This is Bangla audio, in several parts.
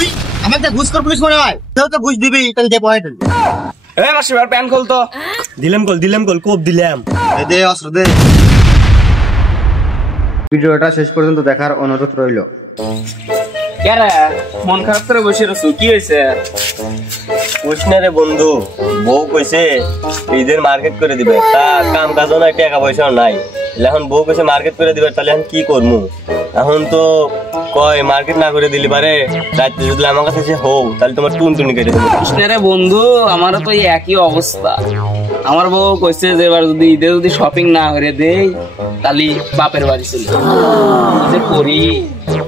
তুই আমাকে ঘুষ কর পুলিশ মনে হয় তুই তো ঘুষ দিবি তাহলে দে পয়েন্ট এ মাসি আর প্যান খোল তো দিলাম কল কোপ দিলাম দে অস্ত্র দে ভিডিওটা শেষ পর্যন্ত দেখার অনুরোধ রইল কেরে মন খারাপ করে বসে রসু কি হয়েছে রে বন্ধু বউ কইছে ঈদের মার্কেট করে দিবে তা কাম কাজও নাই টাকা পয়সাও নাই এখন বউ কইছে মার্কেট করে দিবে তাহলে এখন কি করবো এখন তো কয় মার্কেট না করে দিলি পারে রাত্রে যদি আমার কাছে এসে হও তাহলে তোমার টুনটুনি কেটে দেবো রে বন্ধু আমারও তো একই অবস্থা আমার বউ কইছে যে এবার যদি ঈদে যদি শপিং না করে দেই তাহলে বাপের বাড়ি চলে যে করি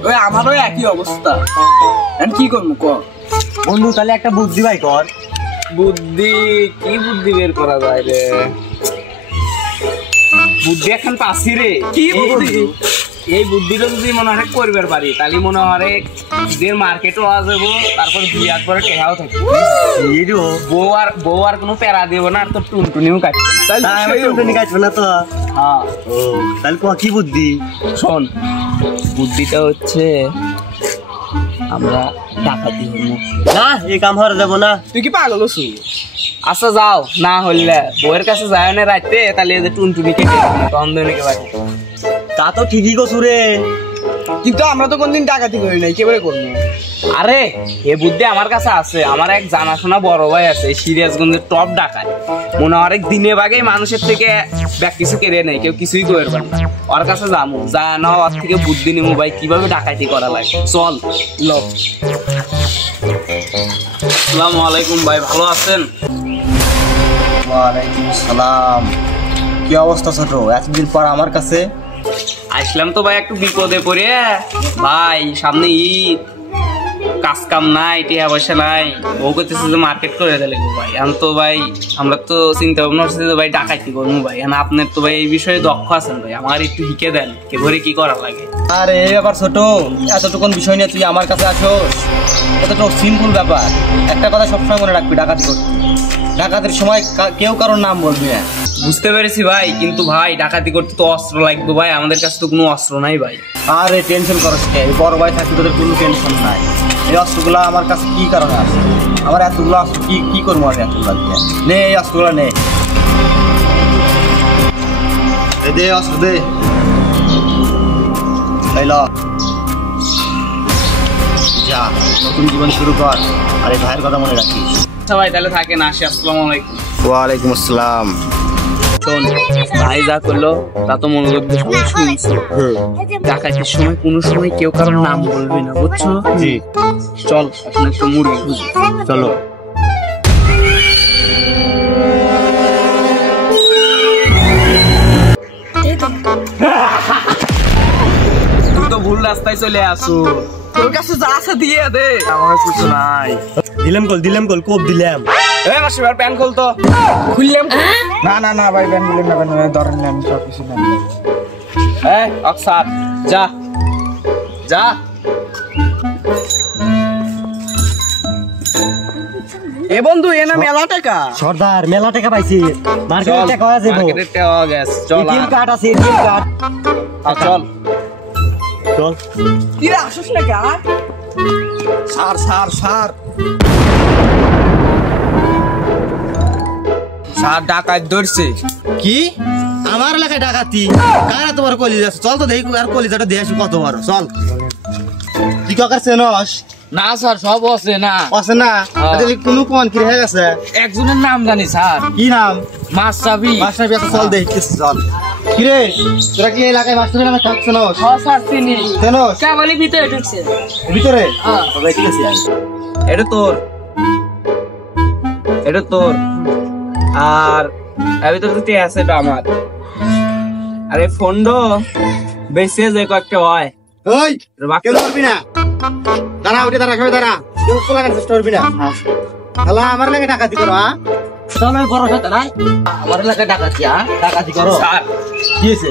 ওই আমারও একই অবস্থা এখন কি করবো ক বন্ধু তাহলে একটা বুদ্ধি ভাই কর বুদ্ধি কি বুদ্ধি বের করা যায় রে বুদ্ধি এখন পাচ্ছি রে কি বুদ্ধি এই বুদ্ধিটা যদি মনে হয় করবার পারি তাহলে মনে হয় ঈদের মার্কেটও আওয়া যাবো তারপর বিয়ার পরে টেহাও থাকবে বউ আর কোনো প্যারা দেবো না আর তোর টুনটুনিও কাটবে টুনটুনি কাটবে না তো হ্যাঁ তাহলে কি বুদ্ধি শোন বুদ্ধিটা হচ্ছে আমরা ডাকাতি হবো না এই কাম হওয়া যাবো না তুই কি পাগল হচ্ছি আচ্ছা যাও না হইলে বউয়ের কাছে যায় না রাখতে তাহলে টুনটুনি কেটে তখন বাড়ি তা তো ঠিকই গো সুরে কিন্তু আমরা তো কোনদিন ডাকাতি করি নাই কেবারে করবো আরে এ বুদ্ধি আমার কাছে আছে আমার এক জানাশোনা বড় ভাই আছে সিরাজগঞ্জের টপ ডাকাত মনে হয় দিনে বাগে মানুষের থেকে ব্যাগ কিছু কেড়ে নেই কেউ কিছুই করে পারে না ওর কাছে যাবো যা না ওর থেকে বুদ্ধি নেবো ভাই কিভাবে ডাকাতি করা লাগে চল লোক আসসালামু আলাইকুম ভাই ভালো আছেন ওয়ালাইকুম আসসালাম কি অবস্থা ছোট এতদিন পর আমার কাছে আসলাম তো ভাই একটু বিপদে পড়ে ভাই সামনে ঈদ কাজ কাম নাই টিয়া পয়সা নাই ও করতেছে যে মার্কেট করে দিলে ভাই এখন তো ভাই আমরা তো চিন্তা ভাবনা করছি যে ভাই ডাকাতি করবো ভাই এখন আপনার তো ভাই এই বিষয়ে দক্ষ আছেন ভাই আমার একটু শিখে দেন কে করে কি করা লাগে আরে এই ব্যাপার ছোট এতটুকুন বিষয় নিয়ে তুই আমার কাছে আসোস এটা তো সিম্পল ব্যাপার একটা কথা সবসময় মনে রাখবি ডাকাতি করতে ডাকাতির সময় কেউ কারোর নাম বলবি না বুঝতে পেরেছি ভাই কিন্তু ভাই ডাকাতি করতে তো অস্ত্র লাগবে ভাই আমাদের কাছে তো কোনো অস্ত্র নাই ভাই আরে টেনশন করস কে বড় ভাই থাকতে তোদের কোনো টেনশন নাই এই অস্ত্রগুলো আমার কাছে কি কারণে আছে আমার এতগুলো অস্ত্র কি করবো আমি এতগুলো দিয়ে নে এই অস্ত্রগুলো নে দে অস্ত্র দে যা নতুন জীবন শুরু কর আর এই ভাইয়ের কথা মনে রাখিস আচ্ছা ভাই তাহলে থাকেন আসি আসসালামু আলাইকুম ওয়ালাইকুম আসসালাম শোন ভাই যা করলো তা তো মনে করতে শুনছো ডাকাতির সময় কোনো সময় কেউ কারোর নাম বলবি না বুঝছো জি চল এখন একটা মুরগি খুঁজি চলো তুই তো ভুল রাস্তায় চলে আসো তোর কাছে যা আছে দিয়ে দে আমার কাছে কিছু নাই দিলাম কল কোপ দিলাম এ মাসি আর প্যান খোল তো খুললাম না ভাই ব্যান বলেন না ব্যান ধরেন না আমি সব কিছু জানি অক্সার যা যা এ বন্ধু এ না মেলা টাকা সর্দার মেলা টাকা পাইছি মার্কেটে টাকা আছে মার্কেটে টাকা গেছে চল এটিএম কার্ড আছে এটিএম কার্ড চল চল কি রে আসছ না কা সার ডাকাত ধরছে কি আমার এলাকায় ডাকাতি কারা তোমার কলিজা চল তো দেখি আর কলিজাটা দিয়ে আসি কত বড় চল তুই কাকার চেনস না স্যার সব আছে না আছে না কোনো কোন কি হয়ে গেছে একজনের নাম জানি স্যার কি নাম মাসাবি চল দেখি চল কিরে তোরা কি এলাকায় মাস্টারের নামে থাকছ না স্যার চিনি চেনস কাবালি ভিতরে ঢুকছে ভিতরে এটা তোর আর এর ভিতরে তো আছে এটা আমার আরে ফন্ডো বেশি যে কয়েকটা হয় ওই কেউ ধরবি না দাঁড়া উঠে দাঁড়া খাবে দাঁড়া কেউ পোলার চেষ্টা করবি না হ্যালো আমার লাগে ডাকাতি করো হ্যাঁ চলের বড় সাথে নাই আমার এলাকায় ডাকাতি করো স্যার কি হয়েছে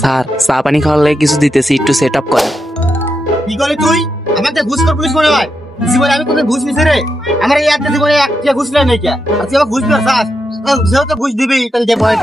স্যার চা পানি খাওয়ার লাগে কিছু দিতেছি একটু সেট আপ করেন কি করে তুই আমাকে ঘুষ কর পুলিশ মনে হয় জীবনে আমি কোনো ঘুষ নিছি রে আমার এই একটা জীবনে একটা ঘুষ নেই নাকি আর তুই ঘুষ কর চাস যেহেতু ঘুষ দিবি তাহলে যে ভয়